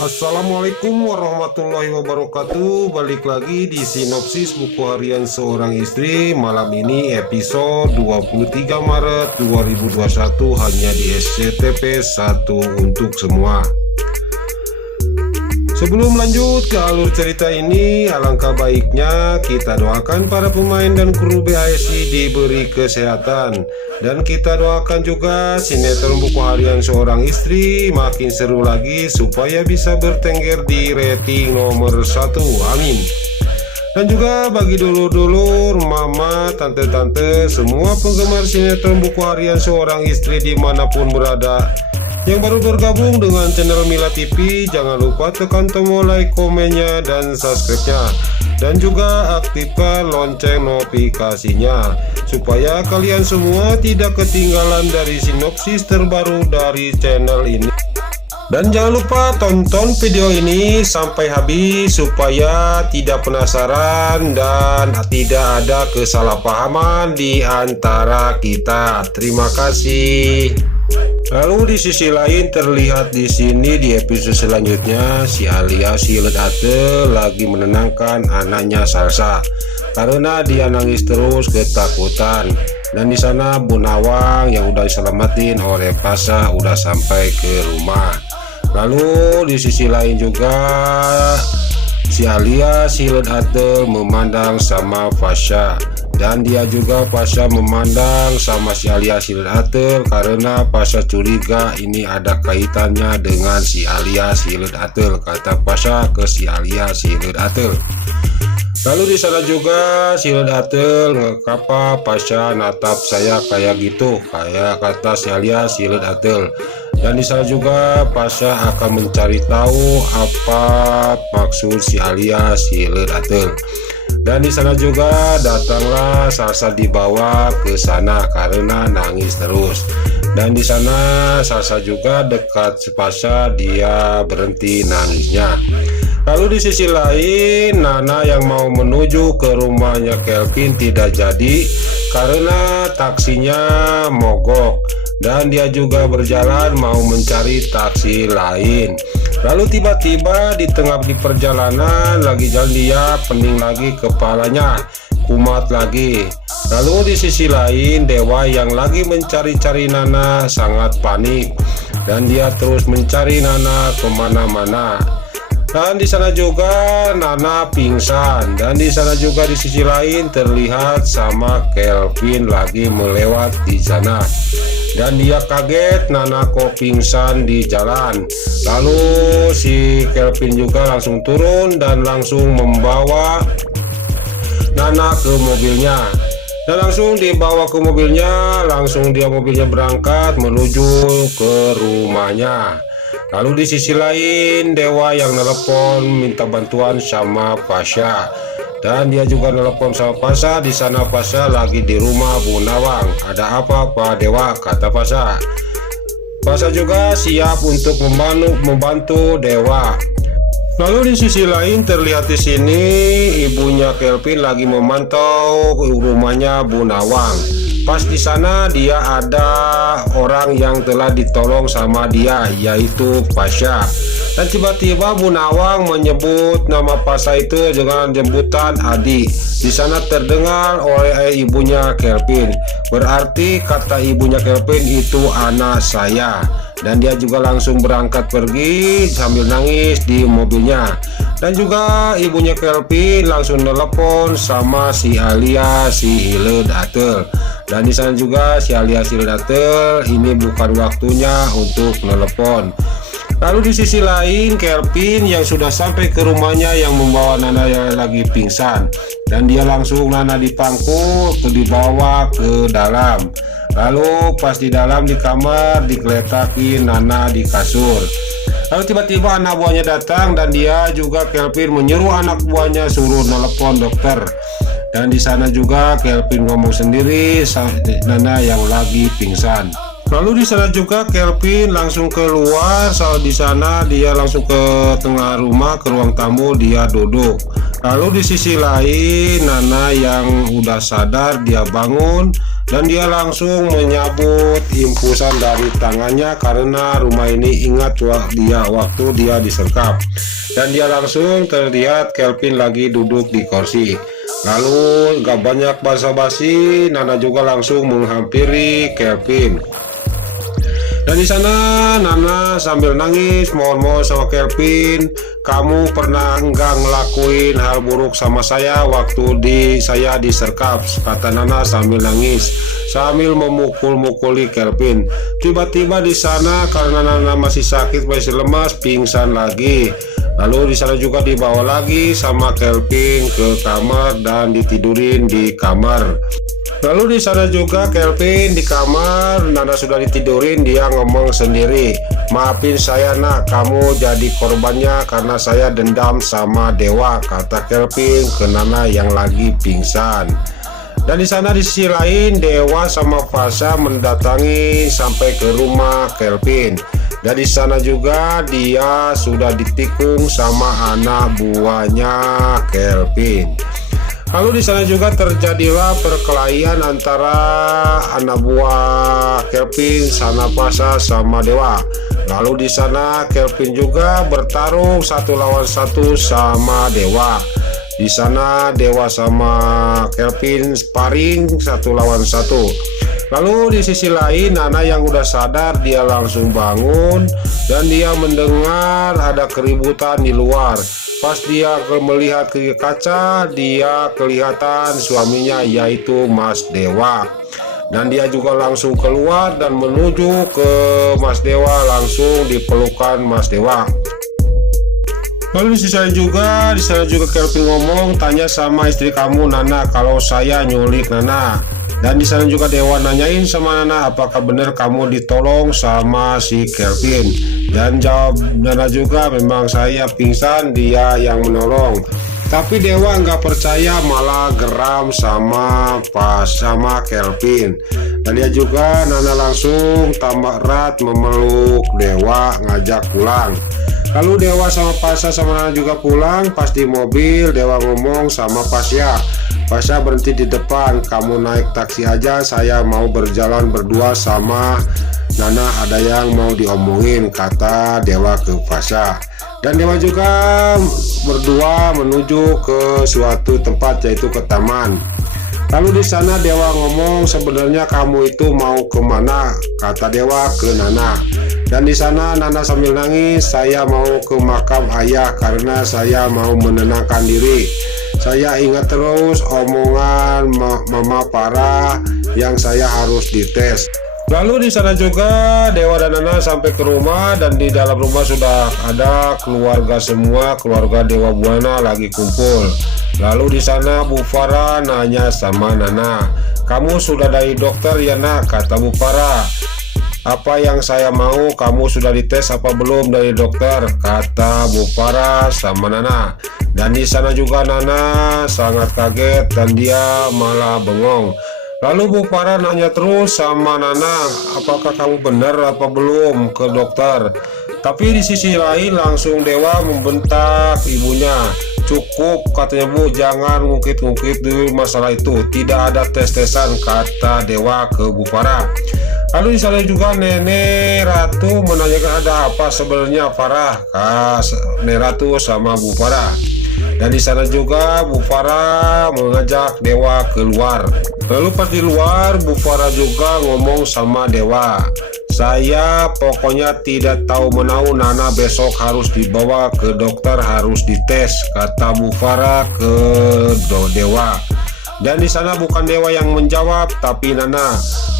Assalamualaikum warahmatullahi wabarakatuh. Balik lagi di sinopsis buku harian seorang istri. Malam ini episode 23 Maret 2021 hanya di SCTV 1 untuk semua. Sebelum lanjut ke alur cerita ini, alangkah baiknya kita doakan para pemain dan kru BHSI diberi kesehatan. Dan kita doakan juga sinetron buku harian seorang istri makin seru lagi supaya bisa bertengger di rating nomor 1. Amin. Dan juga bagi dulur-dulur, mama, tante-tante, semua penggemar sinetron buku harian seorang istri dimanapun berada, yang baru bergabung dengan channel Mila TV, jangan lupa tekan tombol like, komennya, dan subscribe-nya. Dan juga aktifkan lonceng notifikasinya supaya kalian semua tidak ketinggalan dari sinopsis terbaru dari channel ini. Dan jangan lupa tonton video ini sampai habis supaya tidak penasaran dan tidak ada kesalahpahaman di antara kita. Terima kasih. Lalu di sisi lain terlihat di sini di episode selanjutnya si Alia si Ledate lagi menenangkan anaknya Salsa karena dia nangis terus ketakutan. Dan di sana Bu Nawang yang udah diselamatin oleh Pasha udah sampai ke rumah. Lalu di sisi lain juga si Alia si Ledate memandang sama Pasha. Dan dia juga Pasha memandang sama si Alia si Ledate karena Pasha curiga ini ada kaitannya dengan si Alia si Ledate, kata Pasha ke si Alia si Ledate. Lalu di sana juga si Ledate ngekapa Pasha natap saya kayak gitu, kayak kata si Alia si Ledate. Dan di sana juga Pasha akan mencari tahu apa maksud si Alia si Ledate. Dan di sana juga datanglah Salsa dibawa ke sana karena nangis terus. Dan di sana Salsa juga dekat Pasha, dia berhenti nangisnya. Lalu di sisi lain Nana yang mau menuju ke rumahnya Kelvin tidak jadi karena taksinya mogok. Dan dia juga berjalan mau mencari taksi lain. Lalu tiba-tiba di tengah perjalanan lagi jalan dia pening lagi kepalanya, kumat lagi. Lalu di sisi lain Dewa yang lagi mencari-cari Nana sangat panik dan dia terus mencari Nana kemana-mana. Dan di sana juga Nana pingsan. Dan di sana juga di sisi lain terlihat sama Kelvin lagi melewat di sana. Dan dia kaget Nana kok pingsan di jalan. Lalu si Kelvin juga langsung turun dan langsung membawa Nana ke mobilnya. Dan langsung dibawa ke mobilnya, langsung dia mobilnya berangkat menuju ke rumahnya. Lalu di sisi lain Dewa yang nelpon minta bantuan sama Pasha. Dan dia juga nelpon sama Pasha. Di sana Pasha lagi di rumah Bu Nawang. Ada apa Pak Dewa, kata Pasha. Pasha juga siap untuk membantu Dewa. Lalu di sisi lain terlihat di sini ibunya Kelvin lagi memantau rumahnya Bu Nawang. Pas di sana dia ada orang yang telah ditolong sama dia, yaitu Pasha. Dan tiba-tiba Bu Nawang menyebut nama Pasha itu dengan jemputan Adi. Di sana terdengar oleh ibunya Kelvin. Berarti kata ibunya Kelvin itu anak saya. Dan dia juga langsung berangkat pergi sambil nangis di mobilnya. Dan juga ibunya Kelvin langsung telepon sama si Alia si Ledate. Dan di sana juga si Alia si Ledate ini bukan waktunya untuk telepon. Lalu di sisi lain Kelvin yang sudah sampai ke rumahnya yang membawa Nana yang lagi pingsan. Dan dia langsung Nana dipangku dibawa ke dalam. Lalu pas di dalam di kamar digeletakin Nana di kasur. Lalu tiba-tiba anak buahnya datang dan dia juga Kelvin menyuruh anak buahnya suruh nelpon dokter. Dan di sana juga Kelvin ngomong sendiri Nana yang lagi pingsan. Lalu di sana juga Kelvin langsung keluar. Saat di sana dia langsung ke tengah rumah, ke ruang tamu, dia duduk. Lalu di sisi lain Nana yang udah sadar dia bangun dan dia langsung menyabut impusan dari tangannya karena rumah ini ingat waktu dia disergap. Dan dia langsung terlihat Kelvin lagi duduk di kursi. Lalu gak banyak basa-basi, Nana juga langsung menghampiri Kelvin. Dan di sana Nana sambil nangis mohon-mohon sama Kelvin, kamu pernah enggak ngelakuin hal buruk sama saya waktu saya disergap, kata Nana sambil nangis sambil memukul-mukuli Kelvin. Tiba-tiba di sana karena Nana masih sakit, masih lemas, pingsan lagi. Lalu di sana juga dibawa lagi sama Kelvin ke kamar dan ditidurin di kamar. Lalu di sana juga Kelvin di kamar, Nana sudah ditidurin, dia ngomong sendiri, maafin saya nak, kamu jadi korbannya karena saya dendam sama Dewa, kata Kelvin ke Nana yang lagi pingsan. Dan di sana di sisi lain Dewa sama Fasha mendatangi sampai ke rumah Kelvin. Dan di sana juga dia sudah ditikung sama anak buahnya Kelvin. Lalu di sana juga terjadilah perkelahian antara anak buah Kelvin, sana Fasha sama Dewa. Lalu di sana Kelvin juga bertarung 1 lawan 1 sama Dewa. Di sana Dewa sama Kelvin sparring 1 lawan 1. Lalu di sisi lain Nana yang udah sadar, dia langsung bangun dan dia mendengar ada keributan di luar. Pas dia melihat ke kaca, dia kelihatan suaminya yaitu Mas Dewa. Dan dia juga langsung keluar dan menuju ke Mas Dewa, langsung dipelukan Mas Dewa. Lalu di sana juga Kelvin ngomong, tanya sama istri kamu Nana kalau saya nyulik Nana. Dan di sana juga Dewa nanyain sama Nana, apakah benar kamu ditolong sama si Kelvin? Dan jawab Nana juga, memang saya pingsan, dia yang menolong. Tapi Dewa nggak percaya, malah geram sama Kelvin. Dan dia juga Nana langsung tambah erat memeluk Dewa, ngajak pulang. Lalu Dewa sama Fasha sama Nana juga pulang. Pas di mobil Dewa ngomong sama Fasha, Fasha berhenti di depan, kamu naik taksi aja, saya mau berjalan berdua sama Nana, ada yang mau diomongin, kata Dewa ke Fasha. Dan Dewa juga berdua menuju ke suatu tempat yaitu ke taman. Lalu di sana Dewa ngomong, sebenarnya kamu itu mau kemana, kata Dewa ke Nana. Dan di sana Nana sambil nangis, saya mau ke makam ayah karena saya mau menenangkan diri. Saya ingat terus omongan Mama Farah yang saya harus dites. Lalu di sana juga Dewa dan Nana sampai ke rumah, dan di dalam rumah sudah ada keluarga semua, keluarga Dewa Buana lagi kumpul. Lalu di sana Bu Farah nanya sama Nana, kamu sudah dari dokter ya nak, kata Bu Farah. Apa yang saya mau, kamu sudah dites apa belum dari dokter, kata Bu Farah sama Nana. Dan di sana juga Nana sangat kaget dan dia malah bengong. Lalu Bu Farah nanya terus sama Nana, apakah kamu benar apa belum ke dokter? Tapi di sisi lain langsung Dewa membentak ibunya. Cukup, katanya Bu, jangan ngungkit-ngungkit dulu masalah itu, tidak ada tes-tesan, kata Dewa ke Bu Farah. Lalu di sana juga Nenek Ratu menanyakan ada apa sebenarnya Farah, Nenek Ratu sama Bu Farah. Dan di sana juga Bu Farah mengajak Dewa keluar. Lalu pas di luar Bu Farah juga ngomong sama Dewa, saya pokoknya tidak tahu menahu, Nana besok harus dibawa ke dokter, harus dites, kata Bu Farah ke Dewa. Dan di sana bukan Dewa yang menjawab, tapi Nana.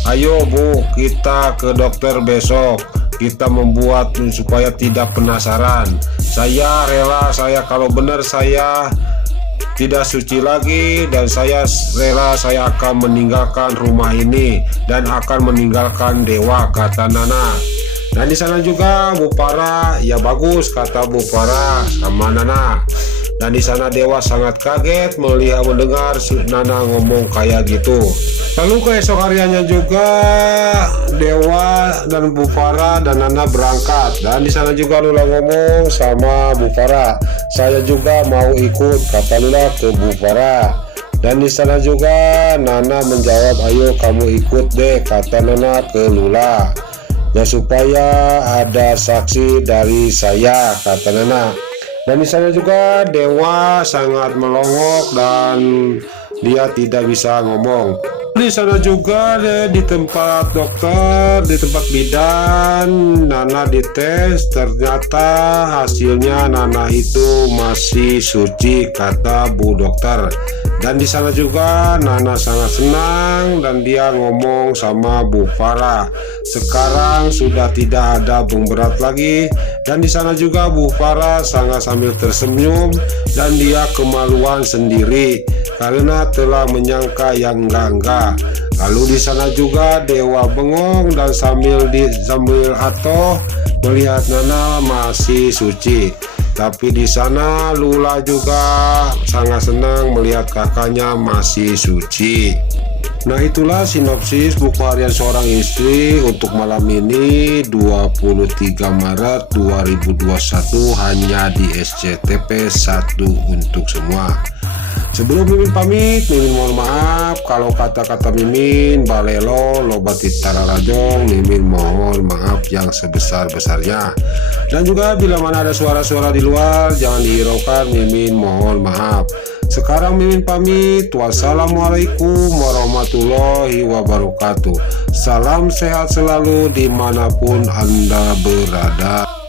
Ayo Bu, kita ke dokter besok. Kita membuat supaya tidak penasaran. Saya rela, saya kalau benar saya tidak suci lagi, dan saya rela saya akan meninggalkan rumah ini dan akan meninggalkan Dewa, kata Nana. Dan di sana juga Bu Farah, ya bagus, kata Bu Farah sama Nana. Dan di sana Dewa sangat kaget mendengar Nana ngomong kayak gitu. Lalu keesok hariannya juga Dewa dan Bu Farah dan Nana berangkat. Dan di sana juga Lula ngomong sama Bu Farah, saya juga mau ikut, kata Lula ke Bu Farah. Dan di sana juga Nana menjawab, ayo kamu ikut deh, kata Nana ke Lula, ya supaya ada saksi dari saya, kata Nana. Dan di sana juga Dewa sangat melongok dan dia tidak bisa ngomong. Di sana juga di tempat dokter, di tempat bidan, Nana dites, ternyata hasilnya Nana itu masih suci, kata Bu Dokter. Dan di sana juga Nana sangat senang dan dia ngomong sama Bu Farah, sekarang sudah tidak ada bung berat lagi. Dan di sana juga Bu Farah sangat sambil tersenyum dan dia kemaluan sendiri karena telah menyangka yang enggak. Lalu di sana juga Dewa bengong dan sambil atoh melihat Nana masih suci. Tapi di sana Lula juga sangat senang melihat kakaknya masih suci. Nah, itulah sinopsis buku harian seorang istri untuk malam ini 23 Maret 2021 hanya di SCTP 1 untuk semua. Sebelum Mimin pamit, Mimin mohon maaf kalau kata-kata Mimin balelo loba titara rajong, Mimin mohon maaf yang sebesar-besarnya. Dan juga bila mana ada suara-suara di luar jangan dihiraukan, Mimin mohon maaf. Sekarang Mimin pamit. Wassalamualaikum warahmatullahi wabarakatuh. Salam sehat selalu dimanapun Anda berada.